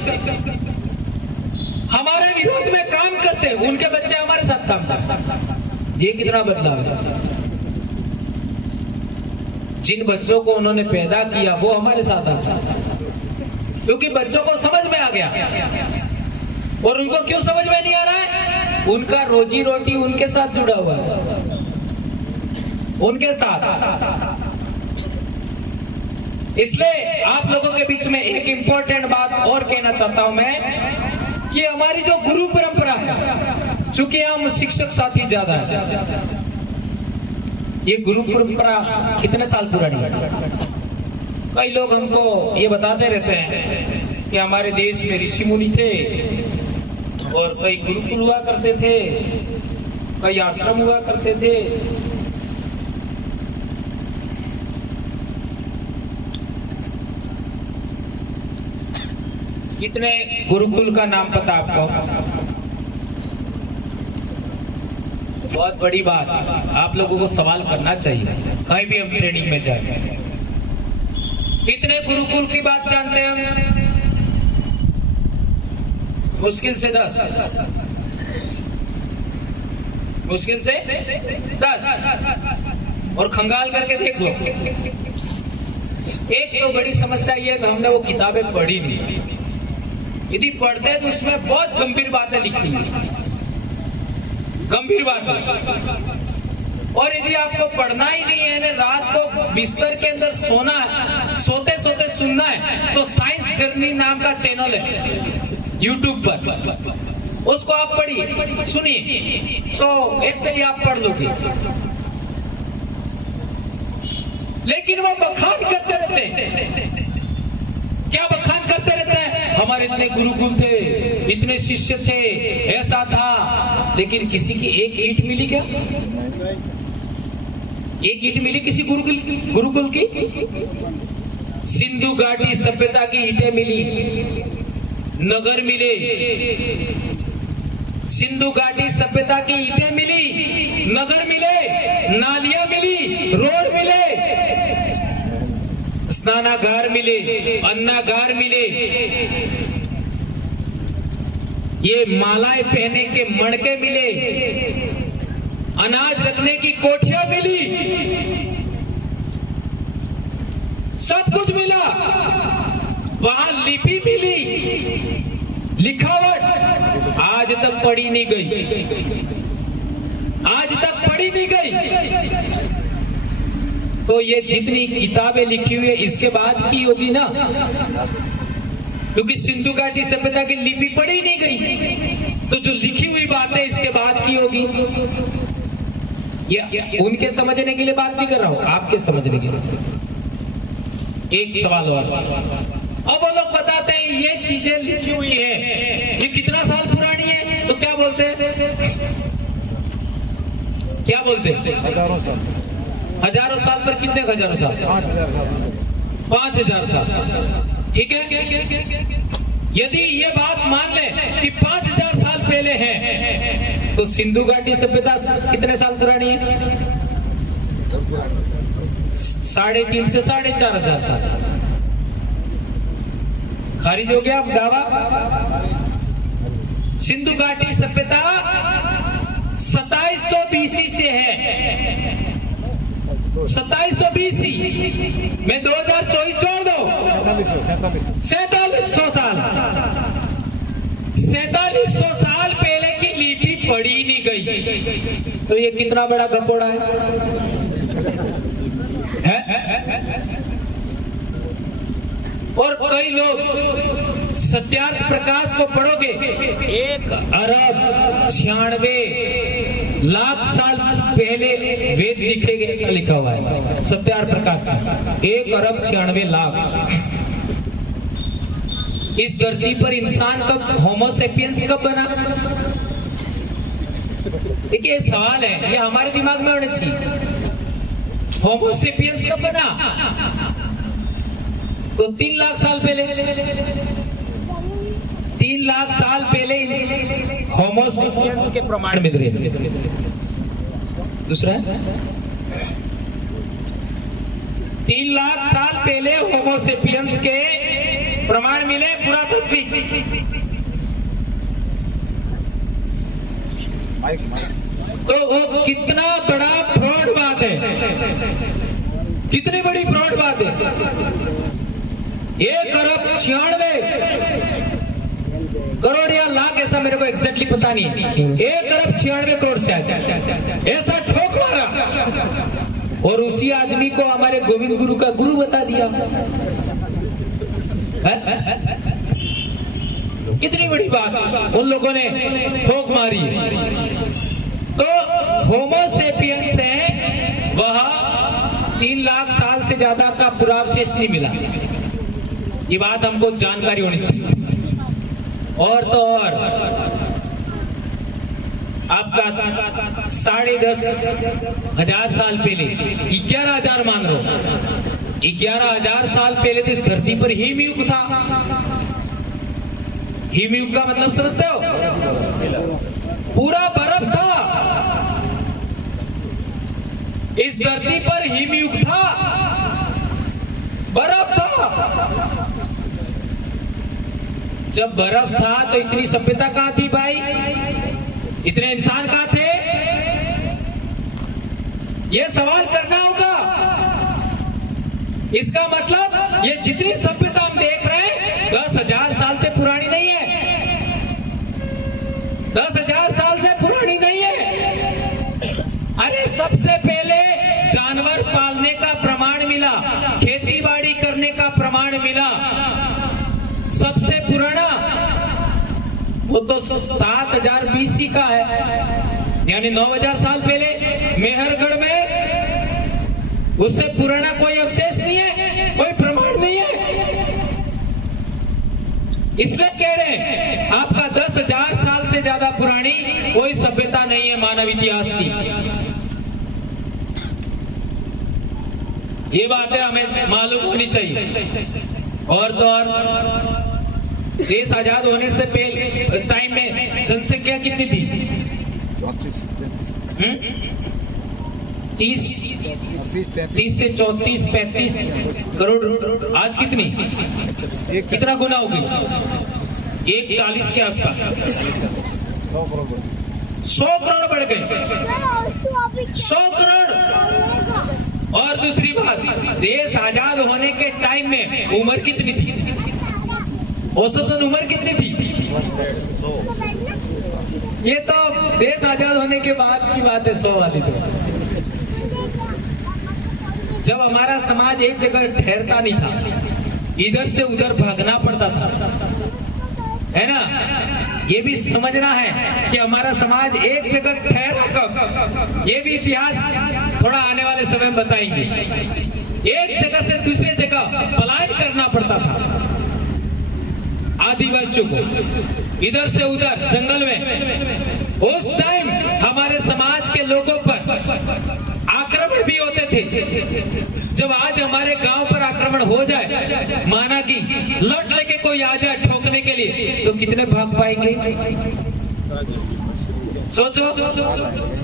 हमारे विरोध में काम करते हैं, उनके बच्चे हमारे साथ काम करते। ये कितना बदलाव है। जिन बच्चों को उन्होंने पैदा किया वो हमारे साथ आता, क्योंकि बच्चों को समझ में आ गया। और उनको क्यों समझ में नहीं आ रहा है? उनका रोजी रोटी उनके साथ जुड़ा हुआ है, उनके साथ। इसलिए आप लोगों के बीच में एक इंपॉर्टेंट बात और कहना चाहता हूं मैं, कि हमारी जो गुरु परंपरा है, चूंकि हम शिक्षक साथी ज्यादा है, ये गुरु परंपरा कितने साल पुरानी है? कई लोग हमको ये बताते रहते हैं कि हमारे देश में ऋषि मुनि थे, और कई गुरुकुल हुआ करते थे, कई आश्रम हुआ करते थे। कितने गुरुकुल का नाम पता आपको? बहुत बड़ी बात, आप लोगों को सवाल करना चाहिए कहीं भी हम ट्रेनिंग में जाए। कितने गुरुकुल की बात जानते हैं हम? मुश्किल से 10, मुश्किल से 10, और खंगाल करके देख लो। एक तो बड़ी समस्या ये है कि हमने वो किताबें पढ़ी नहीं। यदि पढ़ते हैं तो उसमें बहुत गंभीर बातें लिखी हुई, गंभीर बातें। और यदि आपको पढ़ना ही नहीं है ना, रात को बिस्तर के अंदर सोना है, सोते सोते सुनना है, तो साइंस जर्नी नाम का चैनल है यूट्यूब पर, उसको आप पढ़िए, सुनिए, तो ऐसे ही आप पढ़ लोगे। लेकिन वो बखान करते रहते हैं। क्या बखान करते रहते हैं? हमारे इतने गुरुकुल थे, इतने शिष्य थे, ऐसा था। लेकिन किसी की एक ईंट मिली क्या? एक ईंट मिली किसी गुरुकुल की? सिंधु घाटी सभ्यता की ईंटें मिली, नगर मिले। सिंधु घाटी सभ्यता की ईंटें मिली, नगर मिले, नालियां मिली, रोड मिले, स्नानागार मिले, अन्नागार मिले, ये मालाएं पहने के मड़के मिले, अनाज रखने की कोठियां मिली, सब कुछ मिला। वहां लिपि मिली, लिखावट आज तक पढ़ी नहीं गई, आज तक पढ़ी नहीं गई। तो ये जितनी किताबें लिखी हुई है इसके बाद की होगी ना, क्योंकि सिंधु घाटी सभ्यता की लिपि पढ़ी नहीं गई, तो जो लिखी हुई बात है इसके बाद की होगी। ये उनके समझने के लिए बात नहीं कर रहा हूं, आपके समझने के लिए। एक सवाल और, अब वो लोग बताते हैं ये चीजें लिखी हुई है, ये कितना साल पुरानी है, तो क्या बोलते हैं? क्या बोलते हैं? हजारों साल। हजारों साल पर कितने हजारों साल? 5000 साल। ठीक है, यदि ये बात मान ले कि 5000 साल पहले है, तो सिंधु घाटी सभ्यता कितने साल पुरानी है? 3.5 से 4.5 साल। खारिज हो गया अब दावा। सिंधु घाटी सभ्यता 2700 BC से है, 2700 BC में 2024 छोड़ दो, 4700 साल 4700 साल पहले की लिपि पढ़ी नहीं गई, तो ये कितना बड़ा गपोड़ा है? और कई लोग सत्यार्थ प्रकाश को पढ़ोगे, 1,96,00,000 साल पहले वेद लिखे गए, ऐसा लिखा हुआ है सत्यार्थ प्रकाश में। 1,96,00,000। इस धरती पर इंसान कब, होमोसेपियंस कब बना? देखिए ये सवाल है, ये हमारे दिमाग में होना चाहिए। होमोसेपियंस कब बना? तो 3 लाख साल पहले, 3 लाख साल पहले होमोसेपियंस के प्रमाण मिल रहे। दूसरा है 3 लाख साल पहले होमोसेपियंस के प्रमाण मिले पुरातत्विक। तो वो कितना बड़ा फ्रॉड बात है, कितनी बड़ी फ्रॉड बात है। 1,96,00,000 या लाख, ऐसा मेरे को एग्जैक्टली पता नहीं है, 1,96,00,000 से ऐसा ठोक मारा, और उसी आदमी को हमारे गोविंद गुरु का गुरु बता दिया। कितनी बड़ी बात उन लोगों ने ठोक मारी। तो होमोसेपियंस है, वह 3 लाख साल से ज्यादा का पुरावशेष नहीं मिला। ये बात हमको जानकारी होनी चाहिए। और तो और आपका 10,500 साल पहले, 11,000 मान लो, 11,000 साल पहले तो इस धरती पर हिमयुग था। हिमयुग का मतलब समझते हो? पूरा बर्फ था इस धरती पर, हिमयुग था, बर्फ था। जब बर्फ था तो इतनी सभ्यता कहां थी भाई? इतने इंसान कहां थे? यह सवाल करना होगा। इसका मतलब ये जितनी सभ्यता हम देख रहे हैं 10,000 साल से पुरानी नहीं है, 10,000 साल से पुरानी नहीं है। अरे सबसे पहले जानवर पालने का प्रमाण मिला, खेती बाड़ी करने का प्रमाण मिला। सबसे पुराना वो तो 7,000 BC का है, यानी 9,000 साल पहले मेहरगढ़ में। उससे पुराना कोई अवशेष नहीं है, कोई प्रमाण नहीं है। इसलिए कह रहे हैं आपका 10,000 साल से ज्यादा पुरानी कोई सभ्यता नहीं है मानव इतिहास की। ये बातें हमें मालूम होनी चाहिए। और तो और देश आजाद होने से पहले टाइम में जनसंख्या कितनी थी? 30 से 34, 35 करोड़। आज कितनी, कितना गुना होगी? 140 के आसपास 100 करोड़ बढ़ गए, 100 करोड़। और दूसरी बात, देश आजाद होने के टाइम में उम्र कितनी थी? औसतन उम्र कितनी थी? ये तो देश आजाद होने के बाद की बात है, 100 वाली। तो जब हमारा समाज एक जगह ठहरता नहीं था, इधर से उधर भागना पड़ता था, है ना? ये भी समझना है कि हमारा समाज एक जगह ठहरा कब, ये भी इतिहास थोड़ा आने वाले समय में बताएंगे। एक जगह से दूसरे जगह पलायन करना पड़ता था आदिवासियों को, इधर से उधर जंगल में। उस टाइम हमारे समाज के लोगों पर आक्रमण भी होते थे। जब आज हमारे गांव पर आक्रमण हो जाए, माना कि लट लेके कोई आ जाए ठोकने के लिए, तो कितने भाग पाएंगे? सोचो,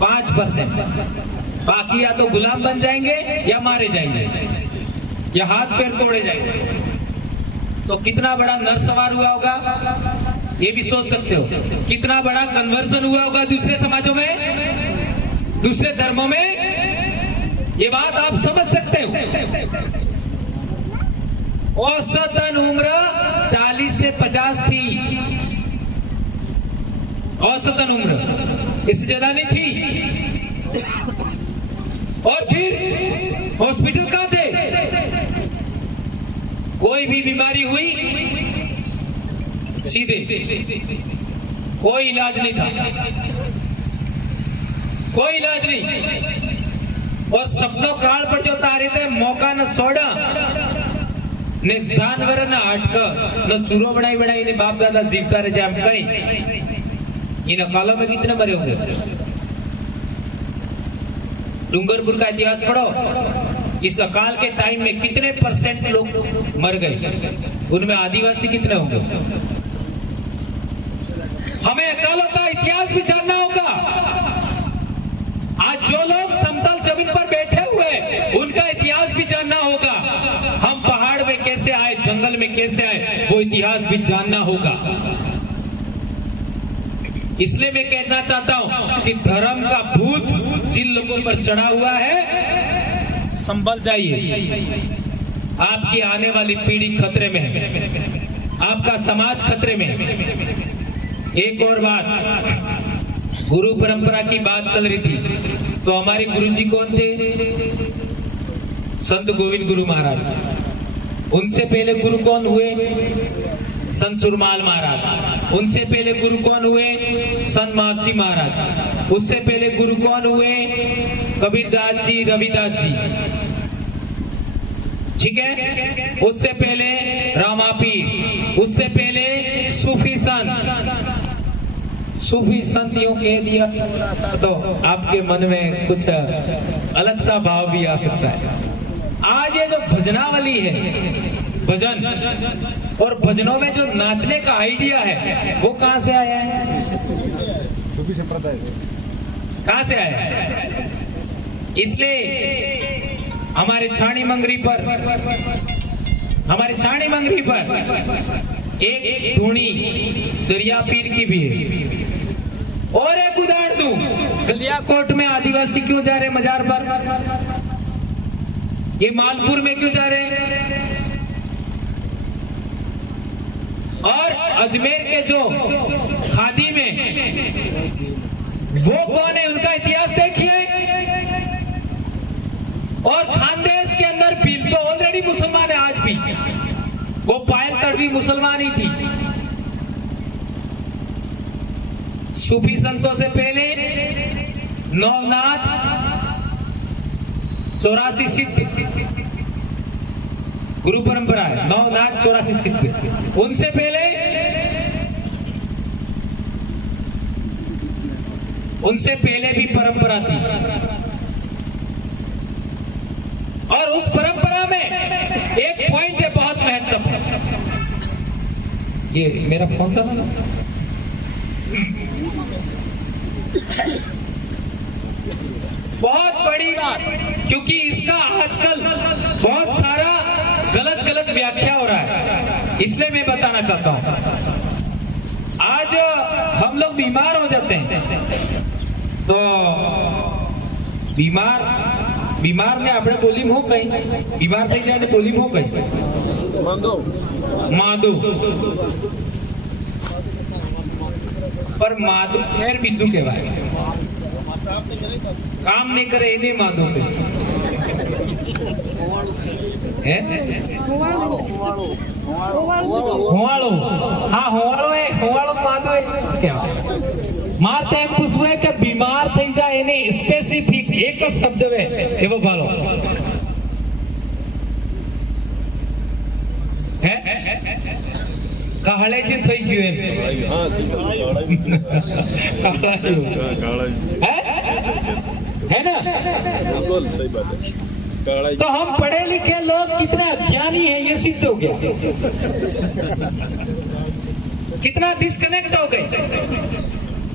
5%। बाकी या तो गुलाम बन जाएंगे या मारे जाएंगे या हाथ पैर तोड़े जाएंगे। तो कितना बड़ा नरसंहार हुआ होगा, ये भी सोच सकते हो। कितना बड़ा कन्वर्सन हुआ होगा दूसरे समाजों में, दूसरे धर्मों में। ये बात आप समझ सकते हो। औसतन उम्र 40 से 50 थी, औसतन उम्र, इससे ज्यादा नहीं थी। और फिर हॉस्पिटल कहां थे? कोई भी बीमारी हुई सीधे, कोई इलाज नहीं था, कोई इलाज नहीं। और सपनों काल पर जो तारे थे मौका न सोड़ा ने जानवर न हटका न चूरो बनाई बनाई ने बाप दादा जीवता रहे जाम कहीं। इन अकालों में कितने मरे होंगे? डूंगरपुर का इतिहास पढ़ो, इस अकाल के टाइम में कितने % लोग मर गए, उनमें आदिवासी कितने होंगे? हमें अकालों का इतिहास भी जानना होगा। आज जो लोग समतल जमीन पर बैठे हुए उनका इतिहास भी जानना होगा। हम पहाड़ में कैसे आए, जंगल में कैसे आए, वो इतिहास भी जानना होगा। इसलिए मैं कहना चाहता हूं कि धर्म का भूत जिन लोगों पर चढ़ा हुआ है, संभल जाइए। आपकी आने वाली पीढ़ी खतरे में है, आपका समाज खतरे में है। एक और बात, गुरु परंपरा की बात चल रही थी, तो हमारे गुरुजी कौन थे? संत गोविंद गुरु महाराज। उनसे पहले गुरु कौन हुए? संत सुरमाल महाराज। उनसे पहले गुरु कौन हुए? संत मावजी महाराज। उससे पहले गुरु कौन हुए? कबीरदास जी, रविदास जी, ठीक है। उससे पहले रामापीर, उससे पहले सूफी संत। सूफी संत यूं कह दिया तो आपके मन में कुछ अलग सा भाव भी आ सकता है। आज ये जो भजनावली है, भजन और भजनों में जो नाचने का आइडिया है, वो कहां से आया है? कहां से आया है? इसलिए हमारे छाणी मंगरी पर एक धूनी दरिया पीर की भी है। और एक उदाहरण दूं, गलियाकोट में आदिवासी क्यों जा रहे मजार पर? ये मालपुर में क्यों जा रहे? और अजमेर के जो खादी में वो कौन है, उनका इतिहास देखिए। और खानदेश के अंदर भील तो ऑलरेडी मुसलमान है, आज भी वो पायल तड़वी मुसलमान ही थी। सूफी संतों से पहले नवनाथ 84 सिद्ध गुरु परंपरा है, नवनाथ 84 सिद्ध। उनसे पहले भी परंपरा थी। और उस परंपरा में एक पॉइंट है बहुत महत्वपूर्ण। ये मेरा फोन था ना, बहुत बड़ी बात, क्योंकि इसका आजकल बहुत सारा गलत व्याख्या हो रहा है, इसलिए मैं बताना चाहता हूं। आज हम लोग बीमार हो जाते हैं, तो बीमार ने આપણે બોલી હું કઈ બીમાર થઈ જાય ને બોલી હું કઈ માદુ पर माधु खैर बिंदु કહેવાય, काम नहीं करे એને माधु पे है હોવાળો। हाँ હોવાળો है, હોવાળો माधु है કહેવાય। मारते एम पूछવું है कि बीमार થઈ જાય એને સ્પેસિફિક એક જ શબ્દ है એવો ભાલો है કાળે જે થઈ ગયું એમ है ना? सही बात है। तो हम पढ़े लिखे लोग कितने अज्ञानी हैं ये सिद्ध हो गया। कितना डिस्कनेक्ट हो गए,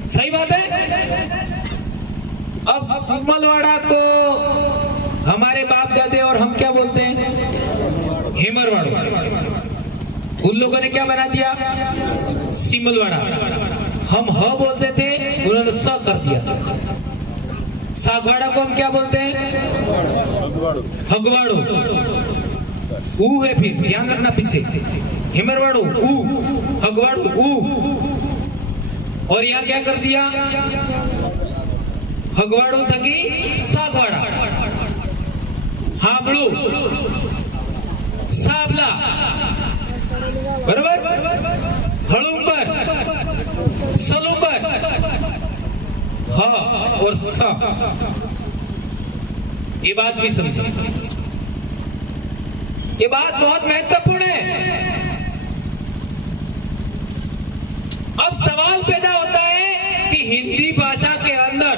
सही बात है। अब सिमलवाड़ा को हमारे बाप दादे और हम क्या बोलते हैं? हेमरवाड़ा। उन लोगों ने क्या बना दिया? सिमलवाड़ा। हम ह बोलते थे, उन्होंने स कर दिया। सागवाड़ा को हम क्या बोलते हैं? हगवाड़ो। सर ऊ है, फिर ध्यान रखना पीछे हिमरवाड़ो ऊ, हगवाड़ो ऊ, और यहाँ क्या कर दिया, हगवाड़ो थकी सागवाड़ा, हाबड़ू साबला, बराबर, हड़ुंबर सलुंबर, हा और सा। ये बात भी समझिए, ये बात बहुत महत्वपूर्ण है। अब सवाल पैदा होता है कि हिंदी भाषा के अंदर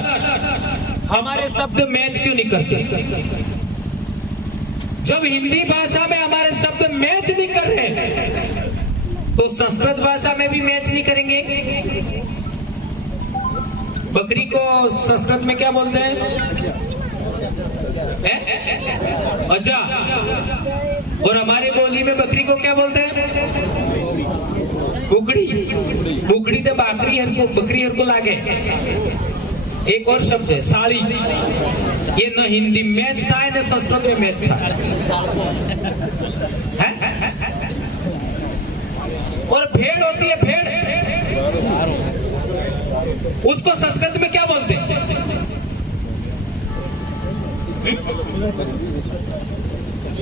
हमारे शब्द मैच क्यों नहीं करते। जब हिंदी भाषा में हमारे शब्द मैच नहीं कर रहे तो संस्कृत भाषा में भी मैच नहीं करेंगे। बकरी को संस्कृत में क्या बोलते हैं? अच्छा, और हमारी बोली में बकरी को क्या बोलते हैं? कुकड़ी। कुकड़ी तो बकरी हर को, बकरी हर को लागे। एक और शब्द है साड़ी, ये न हिंदी मैच था न संस्कृत में मैच था। और भेड़ होती है, भेड़, उसको संस्कृत में क्या बोलते हैं?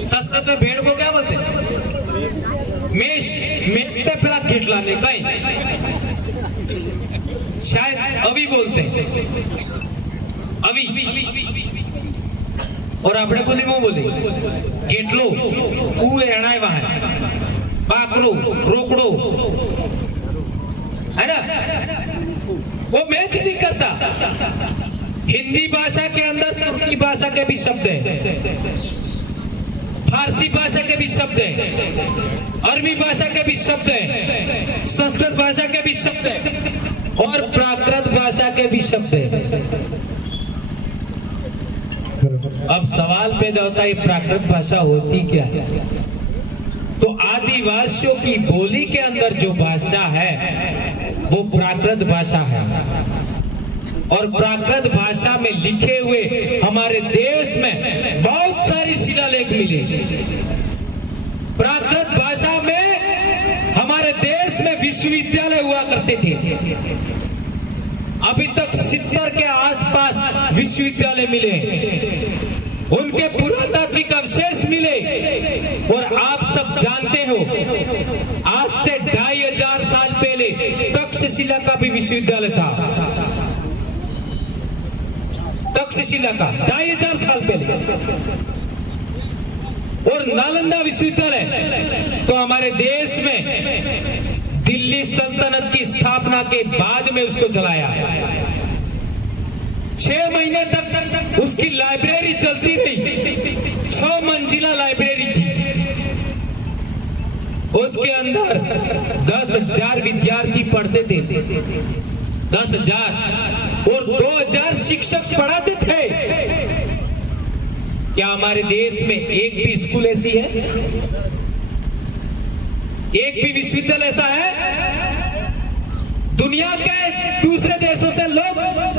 संस्कृत में भेड़ को क्या बोलते हैं? मेष। मेष ते पेला घेटलाने कई शायद अभी बोलते हैं, अभी। और अपने बोली वो बोले घेटलो ऊ एणाय वहां, बाकरो रोकड़ो, है ना, वो मैच नहीं करता। हिंदी भाषा के अंदर तुर्की भाषा के भी शब्द है, फारसी भाषा के भी शब्द है, अरबी भाषा के भी शब्द है, संस्कृत भाषा के भी शब्द है, और प्राकृत भाषा के भी शब्द है। अब सवाल पैदा होता है ये प्राकृत भाषा होती क्या है? तो आदिवासियों की बोली के अंदर जो भाषा है वो प्राकृत भाषा है। और प्राकृत भाषा में लिखे हुए हमारे देश में बहुत सारी शिलालेख मिले। प्राकृत भाषा में हमारे देश में विश्वविद्यालय हुआ करते थे। अभी तक 70 के आसपास विश्वविद्यालय मिले, उनके पुरातात्विक अवशेष मिले। और आप सब जानते हो आज से 2500 साल पहले तक्षशिला का भी विश्वविद्यालय था। तक्षशिला का 2500 साल पहले। और नालंदा विश्वविद्यालय तो हमारे देश में दिल्ली सल्तनत की स्थापना के बाद में उसको चलाया। 6 महीने तक उसकी लाइब्रेरी चलती रही। 6 मंजिला लाइब्रेरी थी। उसके अंदर 10,000 विद्यार्थी पढ़ते थे, 10,000, और 2,000 शिक्षक पढ़ाते थे। क्या हमारे देश में एक भी स्कूल ऐसी है? एक भी विश्वविद्यालय ऐसा है? दुनिया के दूसरे देशों से लोग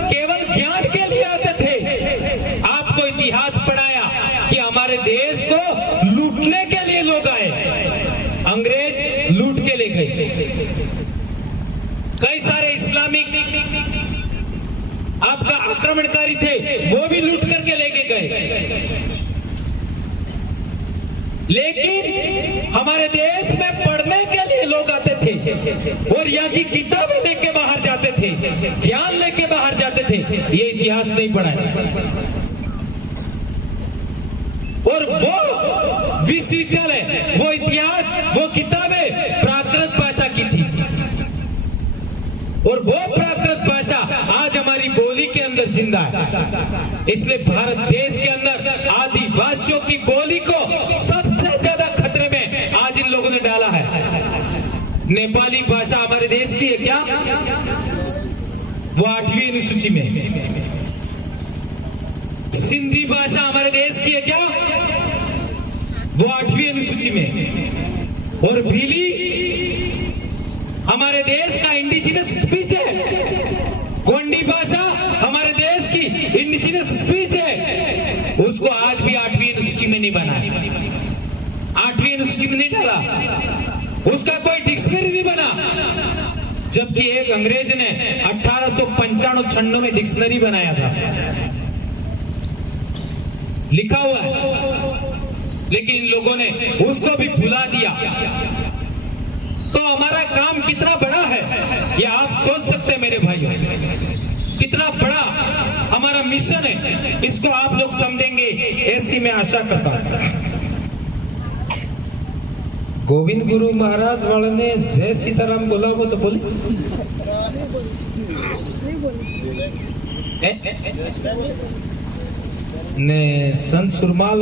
केवल ज्ञान के लिए आते थे। आपको इतिहास पढ़ाया कि हमारे देश को लूटने के लिए लोग आए, अंग्रेज लूट के ले गए। कई सारे इस्लामिक आपका आक्रमणकारी थे, वो भी लूट करके लेके गए। लेकिन हमारे देश में पढ़ने के लिए लोग आते थे और यहाँ की किताबें लेके बाहर जाते थे, ज्ञान लेके बाहर जाते थे। ये इतिहास नहीं पढ़ा है। और वो विश्वविद्यालय, वो इतिहास, वो किताबें प्राकृत भाषा की थी। और वो प्राकृत भाषा आज हमारी बोली के अंदर जिंदा है। इसलिए भारत देश के अंदर आदिवासियों की बोली को सबसे ज्यादा खतरे में आज इन लोगों ने डाला है। नेपाली भाषा हमारे देश की है क्या? वो 8वीं अनुसूची में। सिंधी भाषा हमारे देश की है क्या? वो 8वीं अनुसूची में। और भीली हमारे देश का इंडिजिनस स्पीच है। गोंडी भाषा हमारे देश की इंडिजिनस स्पीच है। उसको आज भी 8वीं अनुसूची में नहीं बना है। 8वीं अनुसूची में नहीं डाला, उसका कोई डिक्शनरी नहीं बना, जबकि एक अंग्रेज ने 1895-96 में डिक्शनरी बनाया था, लिखा हुआ है, लेकिन इन लोगों ने उसको भी भुला दिया। तो हमारा काम कितना बड़ा है ये आप सोच सकते हैं मेरे भाइयों, कितना बड़ा हमारा मिशन है, इसको आप लोग समझेंगे ऐसी मैं आशा करता हूं। गोविंद गुरु महाराज वाले ने जय सीताराम बोला, वो तो बोले ने संत सुरमाल